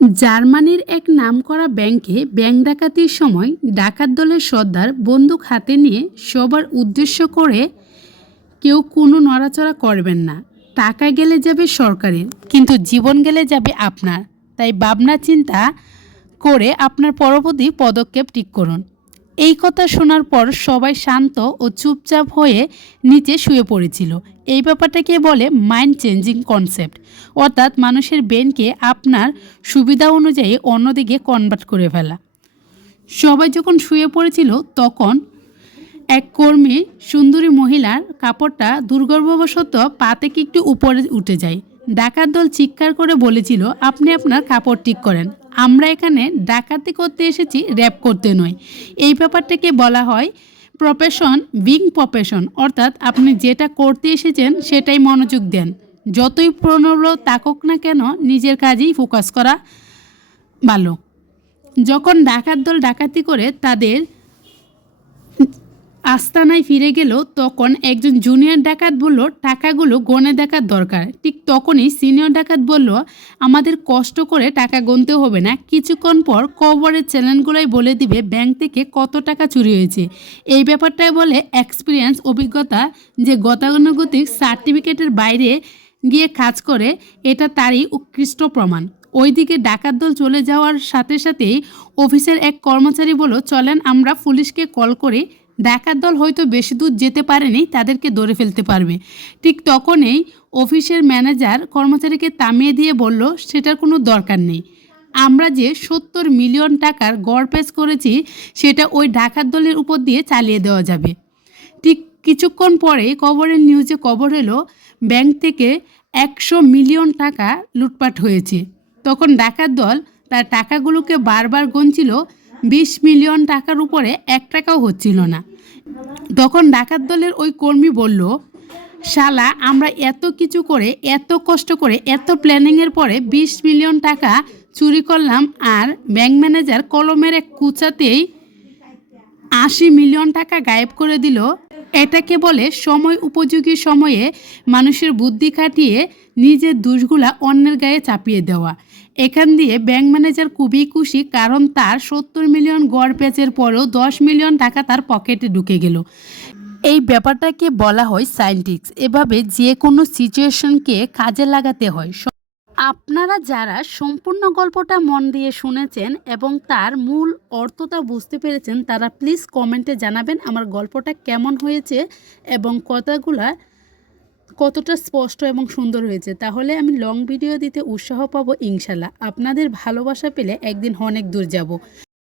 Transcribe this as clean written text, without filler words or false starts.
জার্মানির এক নামকরা ব্যাংকে ব্যাংক ডাকাতির সময় ডাকাত দলের সর্দার বন্দুক হাতে নিয়ে সবার উদ্দেশ্য করে, কেউ কোনো নড়াচড়া করবেন না, টাকা গেলে যাবে সরকারের, কিন্তু জীবন গেলে যাবে আপনার। তাই ভাবনা চিন্তা করে আপনার পরবর্তী পদক্ষেপ ঠিক করুন। এই কথা শোনার পর সবাই শান্ত ও চুপচাপ হয়ে নিচে শুয়ে পড়েছিল। এই ব্যাপারটাকে বলে মাইন্ড চেঞ্জিং কনসেপ্ট, অর্থাৎ মানুষের ব্রেনকে আপনার সুবিধা অনুযায়ী অন্যদিকে কনভার্ট করে ফেলা। সবাই যখন শুয়ে পড়েছিল তখন এক কর্মী সুন্দরী মহিলার কাপড়টা দুর্গর্ভবশত পা থেকে একটু উপরে উঠে যায়। ডাকাত দল চিৎকার করে বলেছিল, আপনি আপনার কাপড় ঠিক করেন, আমরা এখানে ডাকাতি করতে এসেছি, র্যাপ করতে নয়। এই ব্যাপারটাকে বলা হয় প্রফেশন বিং প্রফেশন, অর্থাৎ আপনি যেটা করতে এসেছেন সেটাই মনোযোগ দেন, যতই প্রণব থাকুক না কেন নিজের কাজেই ফোকাস করা ভালো। যখন ডাকাত দল ডাকাতি করে তাদের আস্তানায় ফিরে গেল তখন একজন জুনিয়র ডাকাত বলল, টাকাগুলো গনে দেখার দরকার। ঠিক তখনই সিনিয়র ডাকাত বলল, আমাদের কষ্ট করে টাকা গুনতে হবে না, কিছুক্ষণ পর কবরের চ্যানেলগুলোই বলে দিবে ব্যাংক থেকে কত টাকা চুরি হয়েছে। এই ব্যাপারটাই বলে এক্সপিরিয়েন্স, অভিজ্ঞতা, যে গতানুগতিক সার্টিফিকেটের বাইরে গিয়ে কাজ করে, এটা তারই উৎকৃষ্ট প্রমাণ। ওইদিকে ডাকাত দল চলে যাওয়ার সাথে সাথেই অফিসের এক কর্মচারী বলল, চলেন আমরা পুলিশকে কল করে, ডাকাত দল হয়তো বেশি দূর যেতে পারেনি, তাদেরকে ধরে ফেলতে পারবে। ঠিক তখনই অফিসের ম্যানেজার কর্মচারীকে থামিয়ে দিয়ে বলল, সেটার কোনো দরকার নেই, আমরা যে 70 মিলিয়ন টাকার গড় করেছি সেটা ওই ডাকাত দলের উপর দিয়ে চালিয়ে দেওয়া যাবে। ঠিক কিছুক্ষণ পরে খবরের নিউজে খবর এলো, ব্যাংক থেকে 100 মিলিয়ন টাকা লুটপাট হয়েছে। তখন ডাকাত দল তার টাকাগুলোকে বারবার গুনছিল, 20 মিলিয়ন টাকার উপরে 1 টাকাও হচ্ছিল না। তখন ডাকাত দলের ওই কর্মী বলল, শালা, আমরা এত কিছু করে, এত কষ্ট করে, এত প্ল্যানিংয়ের পরে 20 মিলিয়ন টাকা চুরি করলাম, আর ব্যাংক ম্যানেজার কলমের এক কুচাতেই 80 মিলিয়ন টাকা গায়েব করে দিল। এটাকে বলে সময় উপযোগী সময়ে মানুষের বুদ্ধি খাটিয়ে নিজের দোষগুলা অন্যের গায়ে চাপিয়ে দেওয়া। এখান দিয়ে ব্যাংক ম্যানেজার খুবই খুশি, কারণ তার 70 মিলিয়ন গড় প্যাচের পরেও 10 মিলিয়ন টাকা তার পকেটে ঢুকে গেল। এই ব্যাপারটাকে বলা হয় সায়েন্টিক্স। এভাবে যে কোনো সিচুয়েশনকে কাজে লাগাতে হয়। আপনারা যারা সম্পূর্ণ গল্পটা মন দিয়ে শুনেছেন এবং তার মূল অর্থটা বুঝতে পেরেছেন, তারা প্লিজ কমেন্টে জানাবেন আমার গল্পটা কেমন হয়েছে এবং কথাগুলা কতটা স্পষ্ট এবং সুন্দর হয়েছে। তাহলে আমি লং ভিডিও দিতে উৎসাহ পাবো ইনশাল্লাহ। আপনাদের ভালোবাসা পেলে একদিন অনেক দূর যাব।